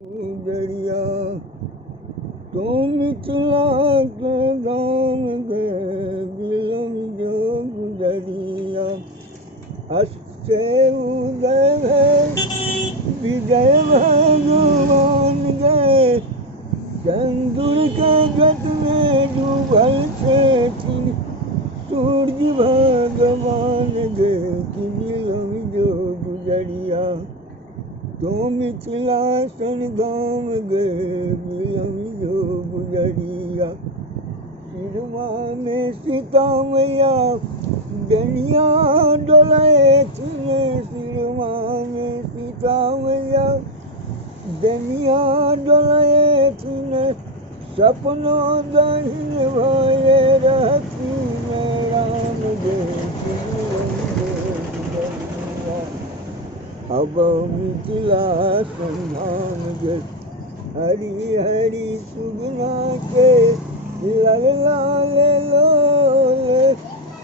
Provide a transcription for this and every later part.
गुजरिया तो मिथिला के गाम गे बिलम जो गुजरिया हंसते उदय विजय भगवान गए चंदुर के गत में डूबल से सूरज भगवान गे कि बिलम जो गुजरिया तो मिथिला सन गाम गए बिलम जो गुजरिया सिरमा में सीता मैया डनिया डोले थी सिरमा में सीता मैया डनिया डोले थी सपनों दहिन भये रहती राम गे अब मिथिला संधान गे हरी हरी सुगना के लल लाल लोले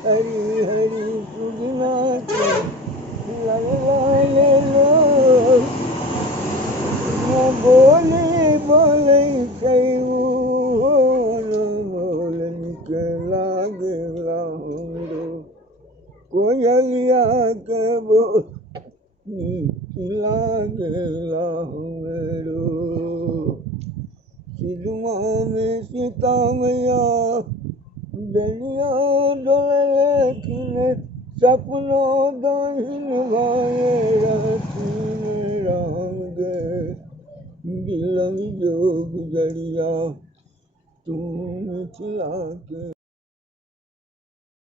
हरी हरी सुगना के लल लाल लोले बोले बोले बोले निकला गेला हमरो कोयलिया के बोल निकला गेला हमरो सिरमा में सीता मैया डनिया डोले खिन सपनों दहिन भाए रहतीन राम गे बिलम जो गुजरिया तू मिथिला के